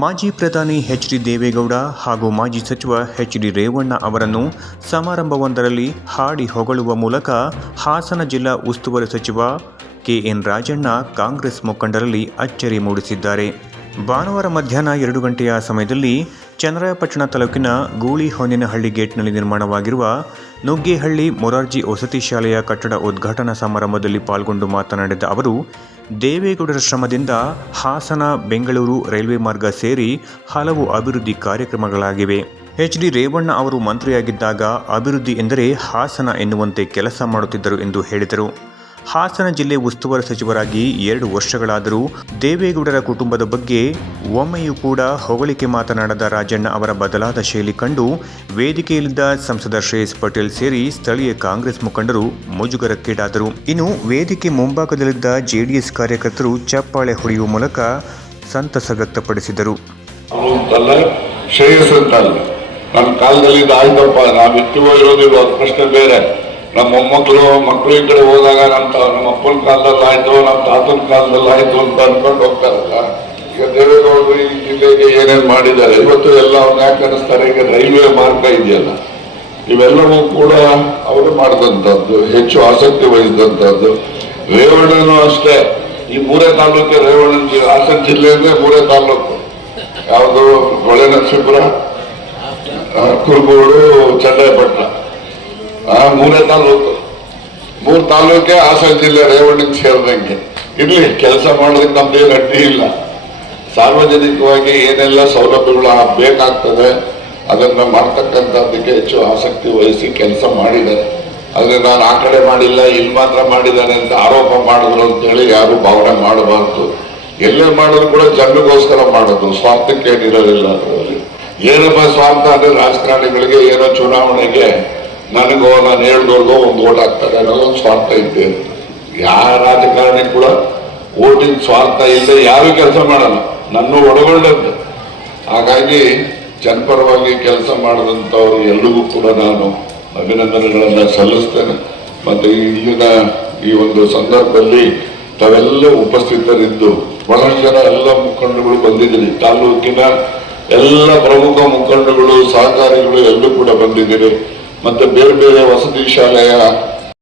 ಮಾಜಿ ಪ್ರಧಾನಿ ಎಚ್.ಡಿ. ದೇವೇಗೌಡ ಹಾಗೂ ಮಾಜಿ ಸಚಿವ ಎಚ್.ಡಿ. ರೇವಣ್ಣ ಅವರನ್ನು ಸಮಾರಂಭವೊಂದರಲ್ಲಿ ಹಾಡಿ ಹೊಗಳುವ ಮೂಲಕ ಹಾಸನ ಜಿಲ್ಲಾ ಉಸ್ತುವಾರಿ ಸಚಿವ ಕೆ.ಎನ್. ರಾಜಣ್ಣ ಕಾಂಗ್ರೆಸ್ ಮುಖಂಡರಲ್ಲಿ ಅಚ್ಚರಿ ಮೂಡಿಸಿದ್ದಾರೆ. ಭಾನುವಾರ ಮಧ್ಯಾಹ್ನ 2 ಗಂಟೆಯ ಸಮಯದಲ್ಲಿ ಚನ್ನರಾಯಪಟ್ಟಣ ತಾಲೂಕಿನ ಗೂಳಿಹೊನ್ನೇನಹಳ್ಳಿ ಗೇಟ್ನಲ್ಲಿ ನಿರ್ಮಾಣವಾಗಿರುವ ನುಗ್ಗೇಹಳ್ಳಿ ಮೊರಾರ್ಜಿ ವಸತಿ ಶಾಲೆಯ ಕಟ್ಟಡ ಉದ್ಘಾಟನಾ ಸಮಾರಂಭದಲ್ಲಿ ಪಾಲ್ಗೊಂಡು ಮಾತನಾಡಿದ ಅವರು, ದೇವೇಗೌಡರ ಶ್ರಮದಿಂದ ಹಾಸನ ಬೆಂಗಳೂರು ರೈಲ್ವೆ ಮಾರ್ಗ ಸೇರಿ ಹಲವು ಅಭಿವೃದ್ಧಿ ಕಾರ್ಯಕ್ರಮಗಳಾಗಿವೆ. ಎಚ್.ಡಿ. ರೇವಣ್ಣ ಅವರು ಮಂತ್ರಿಯಾಗಿದ್ದಾಗ ಅಭಿವೃದ್ಧಿ ಎಂದರೆ ಹಾಸನ ಎನ್ನುವಂತೆ ಕೆಲಸ ಮಾಡುತ್ತಿದ್ದರು ಎಂದು ಹೇಳಿದರು. ಹಾಸನ ಜಿಲ್ಲೆ ಉಸ್ತುವಾರಿ ಸಚಿವರಾಗಿ 2 ವರ್ಷಗಳಾದರೂ ದೇವೇಗೌಡರ ಕುಟುಂಬದ ಬಗ್ಗೆ ಒಮ್ಮೆಯೂ ಕೂಡ ಹೊಗಳಿಕೆ ಮಾತನಾಡದ ರಾಜಣ್ಣ ಅವರ ಬದಲಾದ ಶೈಲಿ ಕಂಡು ವೇದಿಕೆಯಲ್ಲಿದ್ದ ಸಂಸದ ಶ್ರೇಯಸ್ ಪಟೇಲ್ ಸೇರಿ ಸ್ಥಳೀಯ ಕಾಂಗ್ರೆಸ್ ಮುಖಂಡರು ಮುಜುಗರಕ್ಕೀಡಾದರು. ಇನ್ನು ವೇದಿಕೆ ಮುಂಭಾಗದಲ್ಲಿದ್ದ ಜೆಡಿಎಸ್ ಕಾರ್ಯಕರ್ತರು ಚಪ್ಪಾಳೆ ಹೊಡೆಯುವ ಮೂಲಕ ಸಂತಸ ವ್ಯಕ್ತಪಡಿಸಿದರು. ನನ್ನ ಕಾಲದಲ್ಲಿ ಆಯ್ತಪ್ಪ, ನಾವಿತ್ತು ಇರೋದಿಲ್ಲ, ಅದು ಪ್ರಶ್ನೆ ಬೇರೆ. ನಮ್ಮ ಮೊಮ್ಮಕ್ಕಳು ಮಕ್ಕಳು ಈ ಕಡೆ ಹೋದಾಗ ನಮ್ಮ ಅಪ್ಪನ ಕಾಲದಲ್ಲಿ ಆಯ್ತು, ನಮ್ಮ ತಾತನ ಕಾಲದಲ್ಲಿ ಆಯ್ತು ಅಂತ ಅನ್ಕೊಂಡು ಹೋಗ್ತಾರಲ್ಲ. ಈಗ ದೇವೇಗೌಡರು ಈ ಜಿಲ್ಲೆಗೆ ಏನೇನು ಮಾಡಿದ್ದಾರೆ ಇವತ್ತು ಎಲ್ಲ ಅವ್ರನ್ನ ಯಾಕೆ ಅನ್ನಿಸ್ತಾರೆ. ಈಗ ರೈಲ್ವೆ ಮಾರ್ಗ ಇದೆಯಲ್ಲ, ಇವೆಲ್ಲವೂ ಕೂಡ ಅವರು ಮಾಡಿದಂಥದ್ದು, ಹೆಚ್ಚು ಆಸಕ್ತಿ ವಹಿಸಿದಂಥದ್ದು. ರೇವಣ್ಣನೂ ಅಷ್ಟೇ, ಈ 3 ತಾಲೂಕೆ ರೇವಣ್ಣ ಹಾಸನ ಜಿಲ್ಲೆ ಅಂದ್ರೆ 3 ತಾಲೂಕು. ಯಾವುದು ಹೊಳೆನರಸೀಪುರ, ಕುರುಗೋಡು, ಚನ್ನರಾಯಪಟ್ಟಣ, 3 ತಾಲೂಕು. 3 ತಾಲೂಕೆ ಹಾಸನ ಜಿಲ್ಲೆ ರೇವಣ್ಣಗೆ ಸೇರಿದಂಗೆ. ಇರ್ಲಿ, ಕೆಲಸ ಮಾಡೋದಕ್ಕೆ ನಮ್ದೇನು ಅಡ್ಡಿ ಇಲ್ಲ. ಸಾರ್ವಜನಿಕವಾಗಿ ಏನೆಲ್ಲ ಸೌಲಭ್ಯಗಳು ಬೇಕಾಗ್ತದೆ ಅದನ್ನ ಮಾಡ್ತಕ್ಕಂಥದ್ದಕ್ಕೆ ಹೆಚ್ಚು ಆಸಕ್ತಿ ವಹಿಸಿ ಕೆಲಸ ಮಾಡಿದ್ದಾರೆ. ಆದ್ರೆ ನಾನು ಆ ಕಡೆ ಮಾಡಿಲ್ಲ, ಇಲ್ಲಿ ಮಾತ್ರ ಮಾಡಿದ್ದಾರೆ ಅಂತ ಆರೋಪ ಮಾಡಿದ್ರು ಅಂತೇಳಿ ಯಾರು ಭಾವನೆ ಮಾಡಬಾರ್ದು. ಎಲ್ಲೇ ಮಾಡೋದು ಕೂಡ ಜನರಿಗೋಸ್ಕರ ಮಾಡೋದು, ಸ್ವಾರ್ಥಕ್ಕೆ ಏನಿರೋದಿಲ್ಲ ಅದರಲ್ಲಿ. ಏನಪ್ಪ ಸ್ವಾರ್ಥ ಅಂದ್ರೆ ರಾಜಕಾರಣಿಗಳಿಗೆ ಏನೋ ಚುನಾವಣೆಗೆ ನನಗೋ ನಾನು ಹೇಳ್ದವ್ರಿಗೋ ಒಂದು ಓಟ್ ಹಾಕ್ತಾರೆ ಅನ್ನೋದೊಂದು ಸ್ವಾರ್ಥ ಇದ್ದೇ. ಯಾರ ರಾಜಕಾರಣಿ ಕೂಡ ಓಟಿನ ಸ್ವಾರ್ಥ ಇಲ್ಲದೆ ಯಾರು ಕೆಲಸ ಮಾಡಲ್ಲ, ನನ್ನ ಒಳಗೊಂಡದ್ದು. ಹಾಗಾಗಿ ಜನಪರವಾಗಿ ಕೆಲಸ ಮಾಡಿದಂಥವ್ರು ಎಲ್ರಿಗೂ ಕೂಡ ನಾನು ಅಭಿನಂದನೆಗಳನ್ನು ಸಲ್ಲಿಸ್ತೇನೆ. ಮತ್ತು ಇಲ್ಲಿನ ಈ ಒಂದು ಸಂದರ್ಭದಲ್ಲಿ ತಾವೆಲ್ಲ ಉಪಸ್ಥಿತರಿದ್ದು ಬಹಳಷ್ಟು ಜನ ಎಲ್ಲ ಮುಖಂಡರುಗಳು ಬಂದಿದ್ದೀರಿ. ತಾಲೂಕಿನ ಎಲ್ಲ ಪ್ರಮುಖ ಮುಖಂಡರುಗಳು, ಸಹಕಾರಿಗಳು ಎಲ್ಲರೂ ಕೂಡ ಬಂದಿದ್ದೀರಿ. ಮತ್ತೆ ಬೇರೆ ಬೇರೆ ವಸತಿ ಶಾಲೆಯ